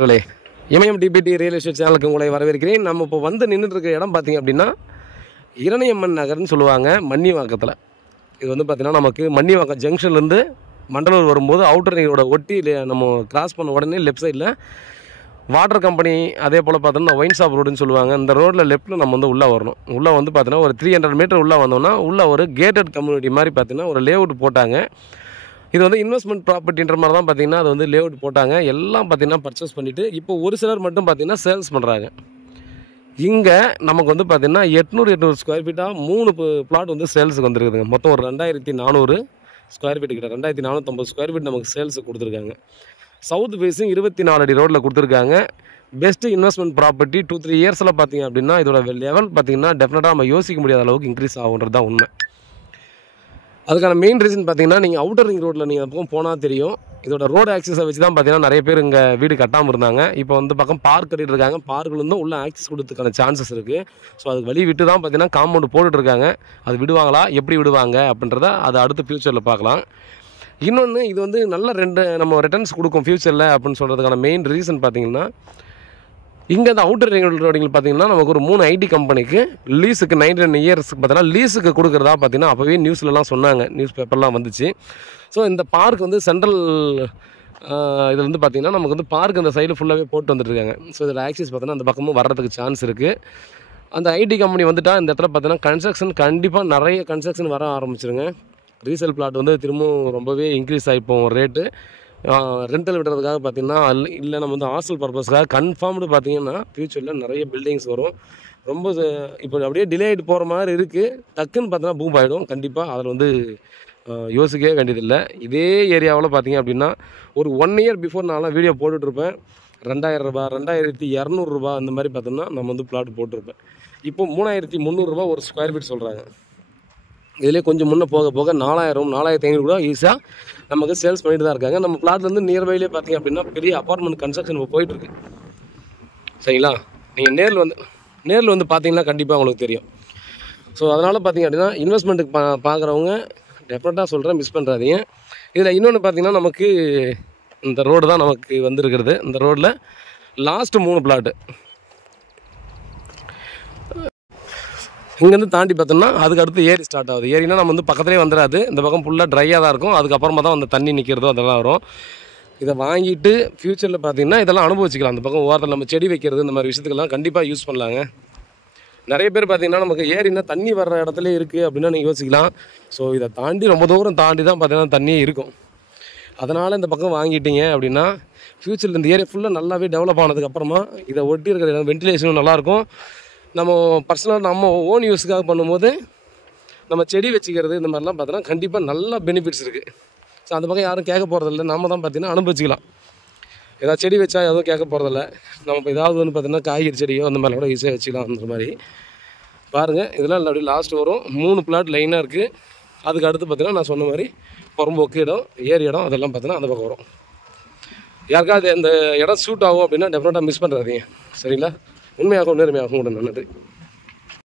களே இமயம் DBT real estate சேனலுக்கு உங்களை வரவேற்கிறேன். நம்ம இப்போ வந்து நின்றுட்டு இருக்க இடம் பார்த்திங்க அப்படின்னா இரணியம்மன் நகர்னு சொல்லுவாங்க, மன்னிவாக்கத்தில். இது வந்து பார்த்திங்கன்னா நமக்கு மன்னிவாக்கம் ஜங்ஷன்லேருந்து மண்டலூர் வரும்போது அவுட்டர் ரோட ஒட்டி நம்ம கிராஸ் பண்ண உடனே லெஃப்ட் சைடில் வாட்டர் கம்பெனி, அதே போல் பார்த்தோம்னா ஒயின் ஷாப் ரோடுன்னு சொல்லுவாங்க. இந்த ரோட்டில் லெஃப்ட்டில் நம்ம வந்து உள்ளே வரணும். உள்ளே வந்து பார்த்தீங்கன்னா ஒரு 300 மீட்டர் உள்ளே வந்தோம்னா உள்ளே ஒரு கேட்டட் கம்யூனிட்டி மாதிரி பார்த்தீங்கன்னா ஒரு லேஅவுட் போட்டாங்க. இது வந்து இன்வெஸ்ட்மெண்ட் ப்ராப்பர்ட்டின்ற மாதிரி தான் பார்த்தீங்கன்னா அது வந்து லேஅவுட் போட்டாங்க. எல்லாம் பார்த்தீங்கன்னா பர்ச்சேஸ் பண்ணிவிட்டு இப்போ ஒரு சிலர் மட்டும் பார்த்தீங்கன்னா சேல்ஸ் பண்ணுறாங்க. இங்கே நமக்கு வந்து பார்த்திங்கன்னா 800 ஸ்கொயர் ஃபீட்டாக 3 பிளாட் வந்து சேல்ஸுக்கு வந்துருக்குதுங்க. மொத்தம் ஒரு 2400 ஸ்கொயர் ஃபீட்டு கிட்ட 2450 ஸ்கொயர் ஃபீட் நமக்கு சேல்ஸுக்கு கொடுத்துருக்காங்க. சவுத் ஃபேஸிங் 24 அடி ரோட்டில் கொடுத்துருக்காங்க. பெஸ்ட்டு இன்வெஸ்ட்மெண்ட் ப்ராப்பர்ட்டி 2-3 இயர்ஸில் பார்த்திங்க அப்படின்னா இதோட லெவல் பார்த்திங்கன்னா டெஃபினட்டாக நம்ம யோசிக்க முடியாத அளவுக்கு இன்க்ரீஸ் ஆகுன்றது தான் உண்மை. அதுக்கான மெயின் ரீசன் பார்த்தீங்கன்னா நீங்கள் அவுட்டர் ரிங் ரோட்டில் நீங்கள் பக்கம் போனால் தெரியும். இதோட ரோடு ஆக்சஸை வச்சு தான் பார்த்தீங்கன்னா நிறைய பேர் இங்கே வீடு கட்டாமல் இருந்தாங்க. இப்போ வந்து பக்கம் பார்க் கட்டிட்டு இருக்காங்க. பார்க்குலேருந்து உள்ள ஆக்சஸ் கொடுத்ததுக்கான சான்சஸ் இருக்குது. ஸோ அதுக்கு வழி விட்டு தான் பார்த்தீங்கன்னா காம்பவுண்டு போட்டுட்ருக்காங்க. அது விடுவாங்களா, எப்படி விடுவாங்க அப்படின்றத அதை அடுத்து ஃப்யூச்சரில் பார்க்கலாம். இன்னொன்று, இது வந்து நல்ல நம்ம ரிட்டர்ன்ஸ் கொடுக்கும் ஃப்யூச்சரில் அப்படின்னு சொல்கிறதுக்கான மெயின் ரீசன் பார்த்தீங்கன்னா இங்கே அந்த அவுட்டர் ரிங் ரோடிங்கில் பார்த்தீங்கன்னா நமக்கு ஒரு 3 ஐடி கம்பெனிக்கு லீஸுக்கு 99 இயர்ஸ்க்கு பார்த்தீங்கன்னா லீஸுக்கு கொடுக்குறதா பார்த்தீங்கன்னா அப்போவே நியூஸ்லலாம் சொன்னாங்க, நியூஸ் பேப்பர்லாம் வந்துச்சு. ஸோ இந்த பார்க் வந்து சென்ட்ரல் இதில் வந்து பார்த்திங்கன்னா நமக்கு வந்து பார்க் அந்த சைடு ஃபுல்லாகவே போட்டு வந்துட்டுருக்காங்க. ஸோ இதில் ஆக்சிஸ் பார்த்தீங்கன்னா அந்த பக்கமும் வர்றதுக்கு சான்ஸ் இருக்குது. அந்த ஐடி கம்பெனி வந்துட்டால் இந்த இடத்துல பார்த்தீங்கன்னா கன்ஸ்ட்ரக்ஷன் கண்டிப்பாக நிறைய கன்ஸ்ட்ரக்ஷன் வர ஆரம்பிச்சிருங்க. ரீசேல் பிளாட் வந்து திரும்பவும் ரொம்பவே இன்க்ரீஸ் ஆகிப்போம் ரேட்டு. ரெண்டல் விடுறதுக்காக பார்த்திங்கன்னா இல்லை நம்ம வந்து ஹாஸ்டல் பர்பஸ்க்காக கன்ஃபார்ம்டு பார்த்திங்கன்னா ஃப்யூச்சரில் நிறைய பில்டிங்ஸ் வரும். ரொம்ப இப்போ அப்படியே டிலே ஆகிட்டு போகிற மாதிரி இருக்குது. டக்குன்னு பார்த்தீங்கன்னா பூம் ஆகிடும். கண்டிப்பாக அதில் வந்து யோசிக்கவே வேண்டியதில்லை. இதே ஏரியாவில் பார்த்திங்க அப்படின்னா ஒரு 1 இயர் பிஃபோர் நான்லாம் வீடியோ போட்டுட்ருப்பேன். 2000 ரூபா 2200 ரூபா அந்த மாதிரி பார்த்தோம்னா நம்ம வந்து பிளாட் போட்டிருப்பேன். இப்போ 3300 ரூபா ஒரு ஸ்கொயர் ஃபீட் சொல்கிறாங்க. இதிலே கொஞ்சம் முன்னே போக போக 4000 4500 கூட ஈஸியாக நமக்கு சேல்ஸ் பண்ணிட்டு தான் இருக்காங்க. நம்ம பிளாட்லேருந்து நியர்பைலே பார்த்திங்க அப்படின்னா பெரிய அப்பார்ட்மெண்ட் கன்ஸ்ட்ரக்ஷன் இப்போ போயிட்டுருக்கு. சரிங்களா, நீங்கள் நேரில் வந்து பார்த்தீங்கன்னா கண்டிப்பாக உங்களுக்கு தெரியும். ஸோ அதனால் பார்த்திங்க அப்படின்னா இன்வெஸ்ட்மெண்ட்டுக்கு பார்க்குறவங்க டெஃபினட்டாக சொல்கிறேன், மிஸ் பண்ணுறாதீங்க. இதில் இன்னொன்று பார்த்திங்கன்னா நமக்கு இந்த ரோடு தான் நமக்கு வந்துருக்கிறது. இந்த ரோட்டில் லாஸ்ட்டு 3 பிளாட்டு இங்கேருந்து தாண்டி பார்த்தோம்னா அதுக்கு அடுத்து ஏரி ஸ்டார்ட் ஆகுது. ஏரினா நம்ம வந்து பக்கத்துலேயே வந்துடாது. இந்த பக்கம் ஃபுல்லாக ட்ரையாக தான் இருக்கும். அதுக்கப்புறமா தான் அந்த தண்ணி நிற்கிறதோ அதெல்லாம் வரும். இதை வாங்கிட்டு ஃப்யூச்சரில் பார்த்திங்கன்னா இதெல்லாம் அனுபவிச்சிக்கலாம். அந்த பக்கம் ஓரத்தில் நம்ம செடி வைக்கிறது இந்த மாதிரி விஷயத்துக்கெல்லாம் கண்டிப்பாக யூஸ் பண்ணலாங்க. நிறைய பேர் பார்த்திங்கன்னா நமக்கு ஏரினா தண்ணி வர்ற இடத்துல இருக்குது அப்படின்னா நீங்கள் யோசிக்கலாம். ஸோ இதை தாண்டி ரொம்ப தூரம் தாண்டி தான் பார்த்திங்கன்னா தண்ணியே இருக்கும். அதனால் இந்த பக்கம் வாங்கிட்டீங்க அப்படின்னா ஃப்யூச்சரில் இந்த ஏரியா ஃபுல்லாக நல்லாவே டெவலப் ஆனதுக்கப்புறமா இதை ஒட்டி இருக்கிற இடம் வென்டிலேஷனும் நல்லாயிருக்கும். நம்ம பர்சனலாக நம்ம ஓன் யூஸுக்காக பண்ணும்போது நம்ம செடி வச்சுக்கிறது இந்த மாதிரிலாம் பார்த்தோன்னா கண்டிப்பாக நல்ல பெனிஃபிட்ஸ் இருக்குது. ஸோ அந்த பக்கம் யாரும் கேட்க போகிறதில்ல. நம்ம தான் பார்த்திங்கன்னா அனுபவிச்சிக்கலாம். ஏதாவது செடி வச்சா எதுவும் கேட்க போகிறதில்ல. நம்ம இப்போ ஏதாவது ஒன்று பார்த்திங்கன்னா காய்கறி செடியோ அந்த மாதிரிலாம் கூட ஈஸியாக வச்சுக்கலாம். அந்த மாதிரி பாருங்கள், இதெல்லாம் இல்லை அப்படியே லாஸ்ட் வரும். 3 பிளாட் லைனாக இருக்குது. அதுக்கு அடுத்து பார்த்திங்கன்னா நான் சொன்ன மாதிரி புறம்போக்கு இடம், ஏரி இடம் அதெல்லாம் பார்த்திங்கன்னா அந்த பக்கம் வரும். யாருக்காவது இந்த இடம் சூட் ஆகும் அப்படின்னா டெஃபினட்டாக மிஸ் பண்ணுறாதீங்க. சரிங்களா, உண்மையாகவும் நேர்மையாகவும் கூட நன்றி.